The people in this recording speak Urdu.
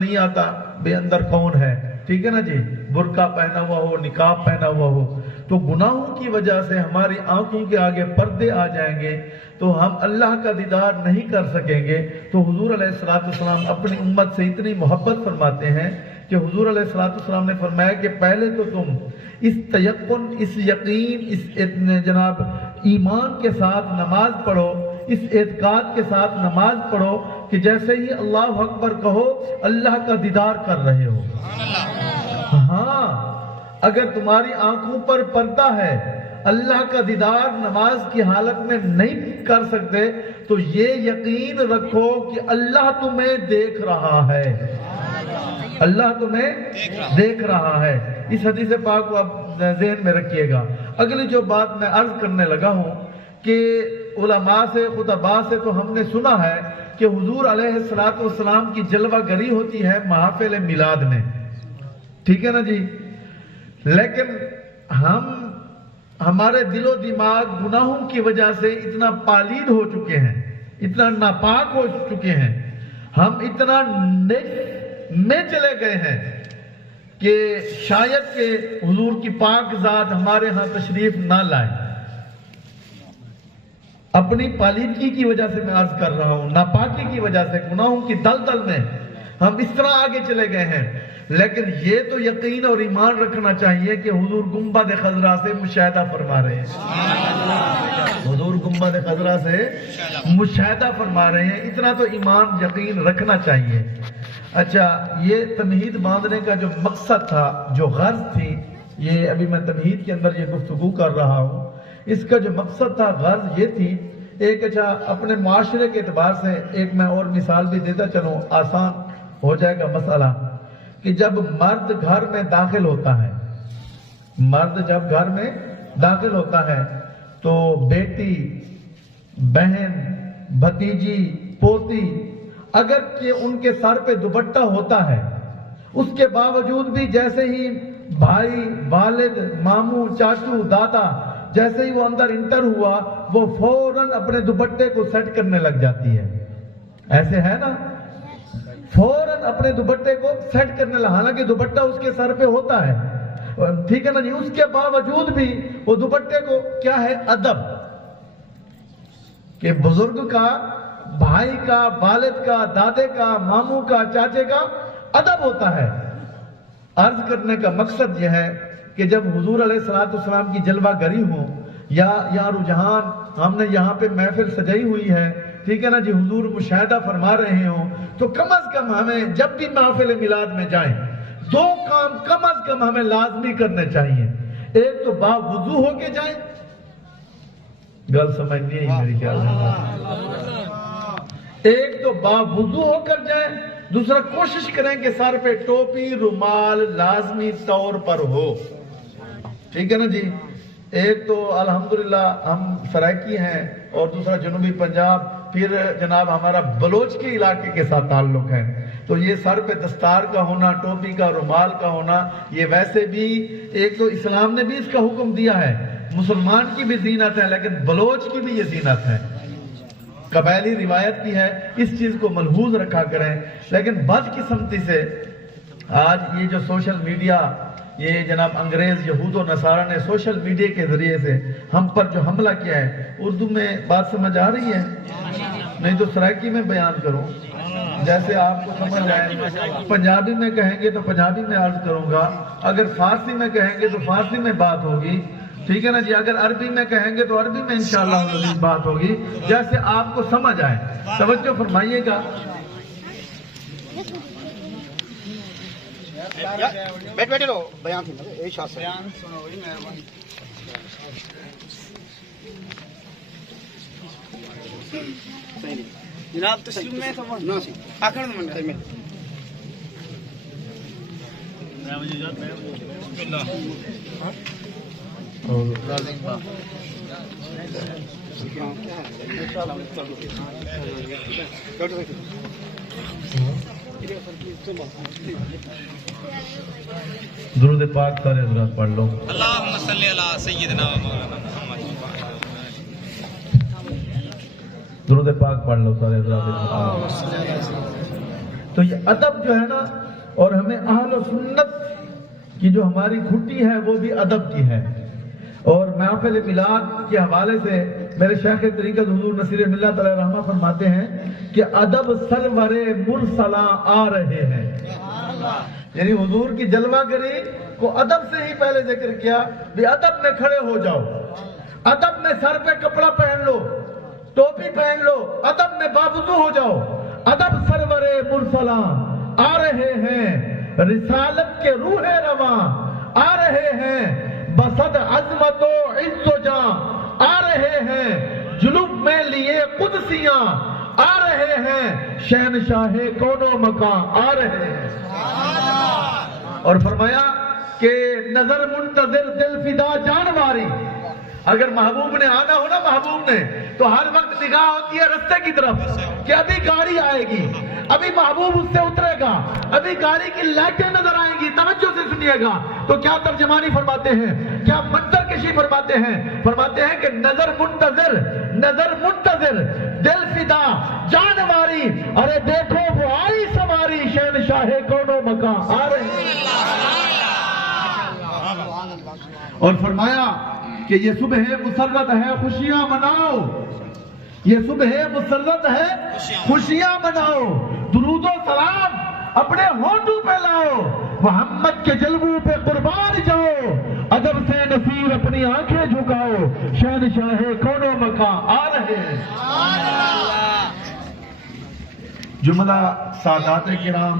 نہیں آتا بے اندر کون ہے، ٹھیک ہے نا جی، برقع پہنا ہوا ہو، نقاب پہنا ہوا ہو، تو گناہوں کی وجہ سے ہماری آنکھوں کے آگے پردے آ جائیں گے تو ہم اللہ کا دیدار نہیں کر سکیں گے۔ تو حضور علیہ السلام اپنی امت سے اتنی محبت فرماتے ہیں کہ حضور علیہ السلام نے فرمایا کہ پہلے تو تم اس تیقن، اس یقین، اس جناب ایمان کے ساتھ نماز پڑھو، اس اعتقاد کے ساتھ نماز پڑھو کہ جیسے ہی اللہ اکبر کہو اللہ کا دیدار کر رہے ہو۔ ہاں، اگر تمہاری آنکھوں پر پردہ ہے، اللہ کا دیدار نماز کی حالت میں نہیں کر سکتے، تو یہ یقین رکھو کہ اللہ تمہیں دیکھ رہا ہے، اللہ تمہیں دیکھ رہا ہے۔ اس حدیث پاک کو آپ ذہن میں رکھیے گا۔ اگلی جو بات میں عرض کرنے لگا ہوں کہ علماء سے، خطباء سے تو ہم نے سنا ہے کہ حضور علیہ السلام کی جلوہ گری ہوتی ہے محافل میلاد میں، ٹھیک ہے نا جی، لیکن ہمارے دل و دماغ گناہوں کی وجہ سے اتنا پالید ہو چکے ہیں، اتنا ناپاک ہو چکے ہیں، ہم اتنا میں چلے گئے ہیں کہ شاید کہ حضور کی پاک ذات ہمارے ہاں تشریف نہ لائے۔ اپنی پالیدگی کی وجہ سے میں عرض کر رہا ہوں، ناپاکی کی وجہ سے، گناہوں کی دلدل میں ہم اس طرح آگے چلے گئے ہیں۔ لیکن یہ تو یقین اور ایمان رکھنا چاہیے کہ حضور گنبد خضرا سے مشاہدہ فرما رہے ہیں، حضور گنبد خضرا سے مشاہدہ فرما رہے ہیں، اتنا تو ایمان یقین رکھنا چاہیے۔ اچھا، یہ تمہید باندھنے کا جو مقصد تھا، جو غرض تھی، یہ ابھی میں تمہید کے اندر یہ گفتگو کر رہا ہوں، اس کا جو مقصد تھا، غرض یہ تھی، ایک اچھا اپنے معاشرے کے اعتبار سے ایک میں اور مثال بھی دیتا چلوں، آسان ہو جائے گا مسئلہ، کہ جب مرد گھر میں داخل ہوتا ہے، مرد جب گھر میں داخل ہوتا ہے تو بیٹی، بہن، بھتیجی، پوتی، اگر کہ ان کے سر پہ دوپٹہ ہوتا ہے، اس کے باوجود بھی جیسے ہی بھائی، والد، ماموں، چاچو، دادا جیسے ہی وہ اندر انٹر ہوا، وہ فوراً اپنے دوپٹے کو سیٹ کرنے لگ جاتی ہے، ایسے ہے نا، فوراً اپنے دوپٹے کو سیٹ کرنے لگا، حالانکہ دوپٹہ اس کے سر پہ ہوتا ہے، ٹھیک ہے نا جی، اس کے باوجود بھی وہ دوپٹے کو کیا ہے، ادب، کہ بزرگ کا، بھائی کا، والد کا، دادے کا، ماموں کا، چاچے کا ادب ہوتا ہے۔ عرض کرنے کا مقصد یہ ہے کہ جب حضور علیہ السلام کی جلوہ گری ہو یا رجحان، ہم نے یہاں پہ محفل سجائی ہوئی ہے، ٹھیک ہے نا جی، حضور مشاہدہ فرما رہے ہوں، تو کم از کم ہمیں جب بھی محفل میلاد میں جائیں، دو کام کم از کم ہمیں لازمی کرنے چاہیے۔ ایک تو باوضو ہو کے جائیں، گل سمجھ نہیں آئی میری خیال میں، ایک تو باوضو ہو کر جائیں، دوسرا کوشش کریں کہ سر پہ ٹوپی، رومال لازمی طور پر ہو، ٹھیک ہے نا جی۔ ایک تو الحمدللہ ہم سرائکی ہیں اور دوسرا جنوبی پنجاب، پھر جناب ہمارا بلوچ کے علاقے کے ساتھ تعلق ہے، تو یہ سر پہ دستار کا ہونا، ٹوپی کا، رومال کا ہونا، یہ ویسے بھی ایک تو اسلام نے بھی اس کا حکم دیا ہے، مسلمان کی بھی زینت ہے، لیکن بلوچ کی بھی یہ زینت ہے، قبائلی روایت بھی ہے، اس چیز کو ملحوظ رکھا کریں۔ لیکن بدقسمتی سے آج یہ جو سوشل میڈیا، یہ جناب انگریز، یہود و نصارہ نے سوشل میڈیا کے ذریعے سے ہم پر جو حملہ کیا ہے، اردو میں بات سمجھ آ رہی ہے؟ نہیں تو سرائکی میں بیان کروں، جیسے آپ کو سمجھ آئے۔ پنجابی میں کہیں گے تو پنجابی میں عرض کروں گا، اگر فارسی میں کہیں گے تو فارسی میں بات ہوگی، ٹھیک ہے نا جی، اگر عربی میں کہیں گے تو عربی میں انشاءاللہ بات ہوگی، جیسے آپ کو سمجھ آئے۔ توجہ فرمائیے گا، بیٹھے لو، بیان سنو، جناب تسلیم میں آخر میں درود پاک سارے حضرات پڑھ لو۔ اللہم صلی علی سیدنا و مولانا محمد۔ درود پاک پڑھ لو سارے حضرات۔ تو یہ ادب جو ہے نا، اور ہمیں اہل و سنت کی جو ہماری گھٹی ہے وہ بھی ادب کی ہے. اور محفل میلاد کے حوالے سے میرے شیخ طریقت حضور نصیر ملت علیہ رحمہ فرماتے ہیں کہ ادب سرور مرسلاں آ رہے ہیں. یعنی حضور کی جلوہ گری کو ادب سے ہی پہلے ذکر کیا بھی ادب میں کھڑے ہو جاؤ، ادب میں سر پہ کپڑا پہن لو، ٹوپی پہن لو، ادب میں بابوزو ہو جاؤ. ادب سرور مرسلاں آ رہے ہیں، رسالت کے روح رواں آ رہے ہیں، بسد عظمت و عز و جاں آ رہے ہیں، جلوب میں لیے قدسیاں آ رہے ہیں، شہنشاہ کون و مکان آ رہے ہیں. اور فرمایا کہ نظر منتظر دل فدا جانواری. اگر محبوب نے آنا ہو نا، محبوب نے، تو ہر وقت نگاہ ہوتی ہے رستے کی طرف کہ ابھی گاڑی آئے گی، ابھی محبوب اس سے اترے گا، ابھی گاڑی کی لائٹیں نظر آئیں گی. توجہ سے سنیے گا. تو کیا ترجمانی فرماتے ہیں، کیا منظر کشی فرماتے ہیں؟ فرماتے ہیں کہ نظر منتظر دل فدا جانواری، ارے دیکھو وہ آئی سواری، شہنشاہ کون و مکان آ رہے ہیں. اور فرمایا کہ یہ صبح مسرت ہے خوشیاں مناؤ، یہ صبح مسرت ہے خوشیاں مناؤ، درود و سلام اپنے ہونٹوں پہ لاؤ، محمد کے جلووں پہ قربان جاؤ، ادب سے نصیر اپنی آنکھیں جھکاؤ، شہنشاہ کون و مکان آ رہے ہیں. جملہ سادات کرام